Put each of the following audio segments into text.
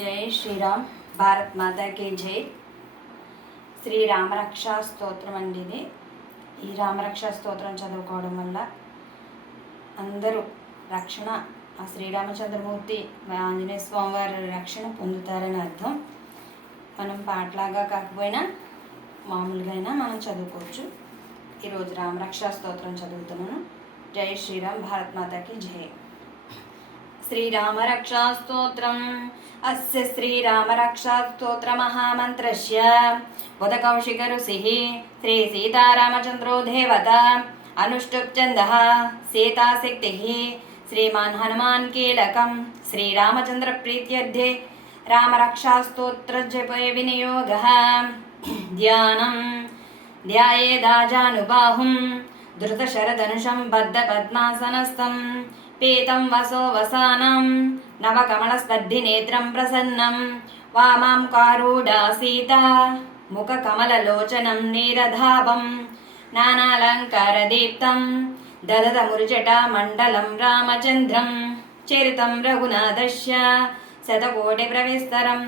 జై శ్రీరామ్. భారత్ మాతాకి జై. శ్రీ రామరక్షా స్తోత్రం అండి ఇది. ఈ రామరక్షా స్తోత్రం చదువుకోవడం వల్ల అందరూ రక్షణ, ఆ శ్రీరామచంద్రమూర్తి ఆంజనేయ స్వామి వారి రక్షణ పొందుతారని అర్థం. మనం పాటలాగా కాకపోయినా మామూలుగా అయినా మనం చదువుకోవచ్చు. ఈరోజు రామరక్షా స్తోత్రం చదువుతున్నాను. జై శ్రీరామ్. భారత్ మాతాకి జై. శ్రీరామరక్షా స్తోత్రం. అస్య శ్రీరామరక్షా స్తోత్ర మహామంత్రస్య బుధకౌశిక ఋషిః శ్రీ సీతారామచంద్రో దేవత అనుష్టుప్ ఛందః సీతాశక్తిః శ్రీమాన్ హనుమాన్ కీలకం శ్రీరామచంద్ర ప్రీత్యర్థే రామరక్షా స్తోత్ర జపే వినియోగః. ధ్యానం ధ్యాయేదాజానుబాహుం ధృతశరధనుషం బద్ధ పద్మాసనస్థం పీతం వసో వసానం నవకమలస్పర్ధినేత్రం ప్రసన్నం వామాం కారూఢా సీతా ముఖకమలలోచనం నీరధాభం నానాలంకారదీప్తం దదతమురుజటామండలం రామచంద్రం చరితం రఘునాథస్య శతకోటిప్రవిస్తరం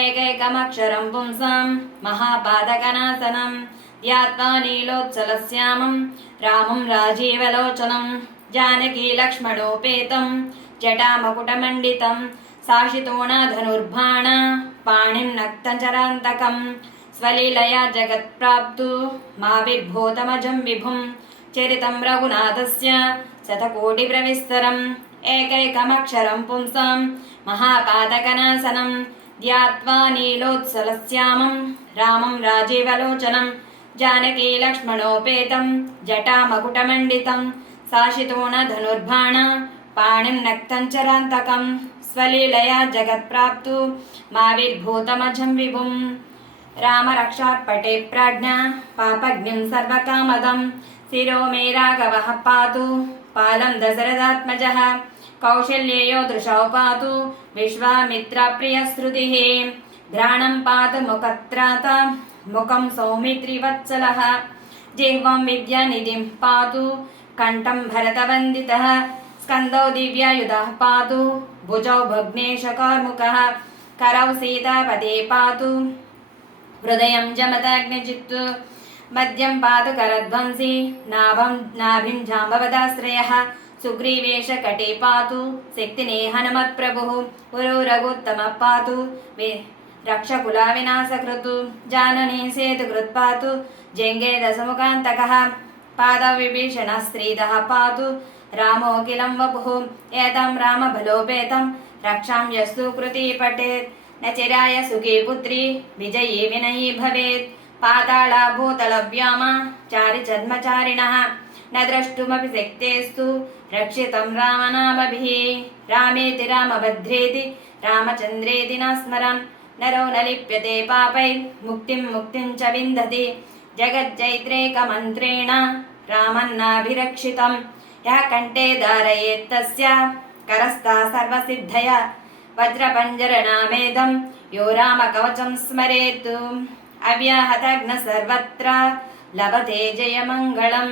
ఏకైకమక్షరం పుంసాం మహాపాదకనాశనం ధ్యాత్వా నీలోత్సలశ్యామం రామం రాజీవలోచనం జానకీ లక్ష్మణోపేతం జటామకుటమండితం సాశితోణధనుర్బాణ పాణిం నక్తచరాంతకం స్వలీలయా జగత్ప్రాప్తు మావిర్భూతమజం విభుం చరితం రఘునాథస్య శతకోటిప్రవిస్తరం ఏకైకమక్షరం పుంసాం మహాపాదకనాశనం ధ్యాత్వా నీలోత్సలశ్యామం రామం రాజీవలోచనం జానకీ లక్ష్మణోపేతం జటామకుటమండితం సాశితోణధనుర్బాణ పాణిం నక్తంచరాంతకం స్వలీలయా జగత్ప్రాప్తు మావిర్భూతమజం విభుం. రామరక్షాత్పటే ప్రాజ్ఞా పాపజ్ఞం సర్వకామదం శిరో మే రాఘవః పాతు పాలం దశరథాత్మజః కౌశల్యేయో దృశౌ పాతు విశ్వామిత్రప్రియశ్రుతిః ఘ్రాణం పాతు ముఖత్రాత ముఖం సౌమిత్రివత్సలः జిహ్వం విద్యానిధిం పాతు కంఠం భరతవందితః స్కందౌ దివ్యాయుధः పాతు భుజౌ భగ్నేశకార్ముకः కరౌ సీతాపదే పాతు హృదయం జమదగ్నిజిత్తు మద్యం పాతు కరధ్వంసి నాభిం జాంబవదాశ్రయः సుగ్రీవేశ కటే పాతు శక్తినే హనుమత్ప్రభుః పురో రఘుత్తమః పాతు రక్షకులా వినాశకృతు జాననీ సేతుకృత్ పాతు జంగే దశముఖాంతకः పాదౌ విభీషణः శ్రీదः పాతు రామోకిలం వపుః ఏతం రామబలోపేతం రక్షాం యస్తు కృతి పఠేత్ న చిరాయ సుఖీ పుత్రీ విజయీ వినయీ భవేత్ పాతాళా భూతలవ్యామ చారి ఛద్మచారిణः న ద్రష్టుమపి శక్తేస్తు రక్షితం రామనామభిః రామేతి రామభద్రేతి రామచంద్రేతి న స్మరన్ నరో న లిప్యతే పాపై ముక్తిం చ విందతి జగజ్జైత్రేకమంత్రేణ రామన్నాభిరక్షితం యః కంఠే ధారయేత్తస్య కరస్థా సర్వసిద్ధయ వజ్రపంజరనామేదం యో రామకవచం స్మరేత్ అవ్యాహతఘ్న సర్వత్ర లభతే జయమంగళం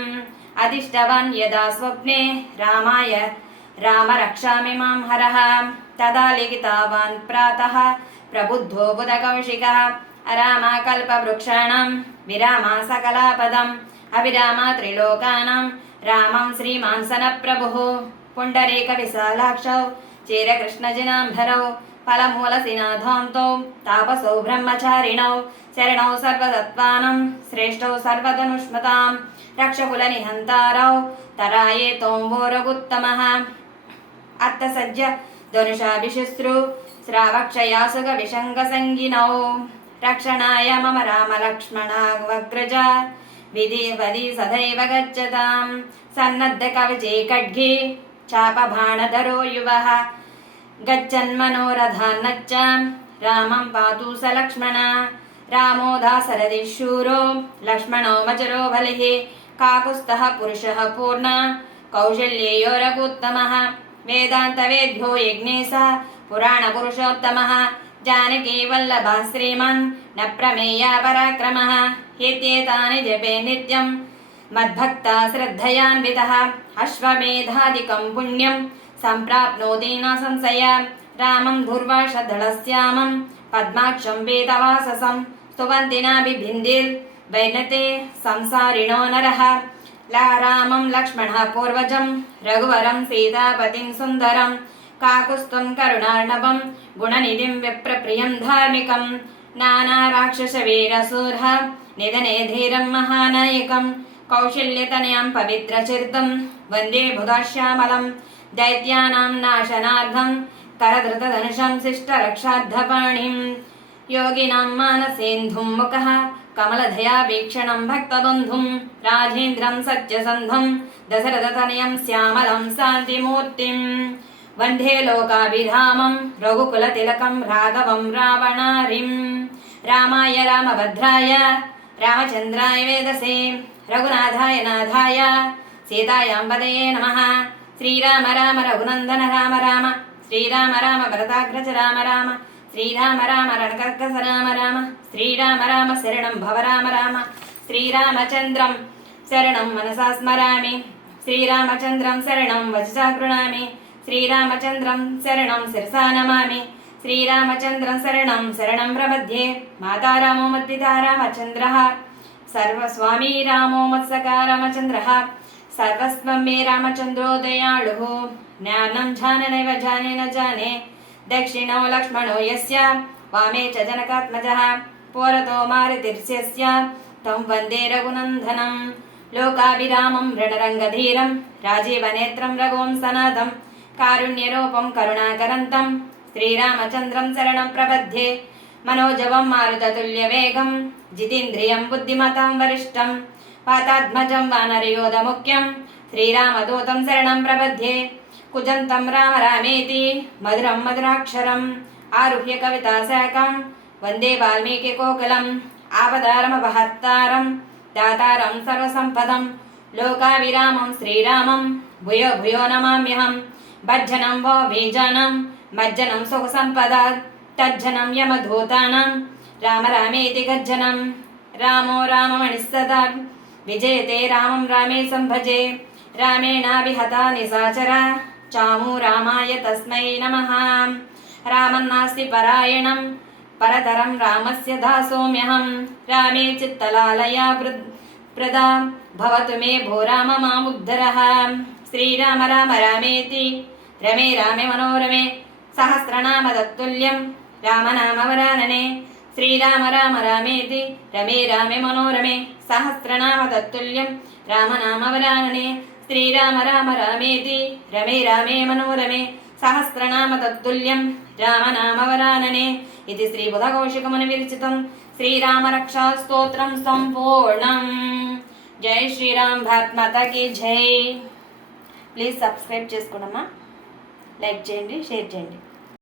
అదిష్టవాన్ యదా స్వప్నే రామాయ రామరక్షామి మాం హరః తదా లిఖితావాన్ ప్రాతః ప్రబుద్ధో బుధకౌశికः అరామా కల్పవృక్షాణం విరామా సకలాపదం అవిరామా త్రిలోకానాం రామం శ్రీమాన్ సనప్రభుః పుండరీక విశాలాక్షౌ చీరకృష్ణజినాంబరౌ ఫలమూలసినాథాంతౌ తాపసౌ బ్రహ్మచారిణౌ శరణౌ సర్వతత్వానం శ్రేష్టౌ సర్వధనుష్మతాం రక్షకుల నిహంతారౌ తరాయేతో రఘుత్తమః అత్తసజ్జ ధనుషాభిశుశ్రు శ్రావక్షయాసుగ విశంగ సంగినౌ రక్షణాయ మమ రామ లక్ష్మణాగ్రజ విధి సదైవ గచ్చతాం సన్నద్ధ కవచే ఖడ్గే చాపబాణధరో యువః గచ్చన్మనోరథాన్నచ్చ రామం పాతు స లక్ష్మణ రామో దాశరథి శూరో లక్ష్మణో మచరో బలిః కాకుస్థః పురుషః పూర్ణ కౌశల్యేయో రఘుత్తమః వేదాంతవేద్యో యజ్ఞేశ పురాణపురుషోత్తమః జానకీ వల్లభः శ్రీమాన్ న ప్రమేయ పరాక్రమः ఏతేతాని జపే నిత్యం మద్భక్త శ్రద్ధయాన్వితః అశ్వమేధాదికం పుణ్యం సంప్రాప్నోతి న సంశయ రామం దుర్వాషదళశ్యామం పద్మాక్షం వేదవాససం స్తువంతి నాభిభిందిర్ వైనతే సంసారిణో నరః రామం లక్ష్మణः పూర్వజం రఘువరం సీతాపతిం సుందరం కాకుస్త్వం కరుణార్ణవం గుణనిధిం విప్రప్రియం ధార్మికం నానారాక్షసవీరశూరః నిధనే ధీరం మహానాయకం కౌశల్యతనయం పవిత్రచరితం వందే బుధాశ్యామలం దైత్యానాం నాశనార్థం కరధృతధనుషం శిష్టరక్షార్థపాణిం యోగినాం మానసేంధుం ముఖః కమలధయా వీక్షణం భక్తబంధుం రాజేంద్రం సత్యసంధం దశరథతనయం శ్యామలం శాంతిమూర్తిం వందే లోకాభిరామం రఘుకులతిలకం రాఘవం రావణారిం రామాయ రామభద్రాయ రామచంద్రాయ వేదసే రఘునాథాయ నాథాయ సీతాయాం పదయే నమః శ్రీరామ రామ రఘునందన రామ రామ శ్రీరామ రామ భరతాగ్రజ రామ రామ శ్రీరామ రామ రణకర్కస రామ రామ శ్రీరామ రామ శరణం భవ రామ రామ శ్రీరామచంద్రం శరణం మనసా స్మరామి శ్రీరామచంద్రం శరణం వచసా గృణామి శ్రీరామచంద్రం శరణం శిరసా నమామి శ్రీరామచంద్రం శరణం శరణం ప్రపద్యే మాతా రామో మద్పితా రామచంద్రః సర్వస్వామీ రామో మత్సకా రామచంద్రః సర్వస్వం మే రామచంద్రో దయాళుః జ్ఞానం జాననైవ జానే న జానే దక్షిణో లక్ష్మణో యస్య వామే చ జనకాత్మజః పురతో మారుతిర్యస్య తం వందే రఘునందనం లోకాభిరామం రణరంగధీరం రాజీవనేత్రం రఘువంశనాథం కారుణ్యరూపం కరుణాకరంతం శ్రీరామచంద్రం శరణం ప్రపద్యే మనోజవం మారుతతుల్యవేగం జితేంద్రియం బుద్ధిమతాం వరిష్టం వాతాత్మజం వానరయోధముఖ్యం శ్రీరామదూతం శరణం ప్రపద్యే కుజంతం రామ రామేతి మధురం మధురాక్షరం ఆరుహ్య కవితాశాకం వందే వాల్మీకి కోకిలం ఆపదారమపహర్తారం దాతారం సర్వసంపదం లోకాభిరామం శ్రీరామం భూయో భూయో నమామ్యహం భజ్జనం వో బీజానం మజ్జనం సుఖసంపదా తజ్జనం యమధూతానాం రామ రామేతి గజ్జనం రామో రామమణిస్తదా విజయతే రామం రామేశం భజే రామేణాభిహతా నిశాచరా చాము రామాయ తస్మై నమః రామన్నాస్తి పరాయణం పరతరం రామస్య దాసోమ్యహం రామే చిత్తలాలయా ప్రదా భవతు మే భో రామ మాముద్ధరః శ్రీరామ రామ రామేతి రమే రామే మనోరమే సహస్రనామ తత్తుల్యం రామనామవరాననే శ్రీరామ రామ రామేతి రమే రామే మనోరమే సహస్రనామ తత్తుల్యం రామనామవరాననే శ్రీరామ రామ రామేతి రమే రామే మనోరమే సహస్రనామ తత్తుల్యం రామనామవరాననే ఇది శ్రీ బుధకౌశికముని విరచితం శ్రీరామ రక్షా స్తోత్రం సంపూర్ణం. జై శ్రీరామ్, భారత్ మాతా కీ జై. ప్లీజ్ సబ్స్క్రైబ్ చేసుకోండమ్మా, లైక్ చేయండి, షేర్ చేయండి.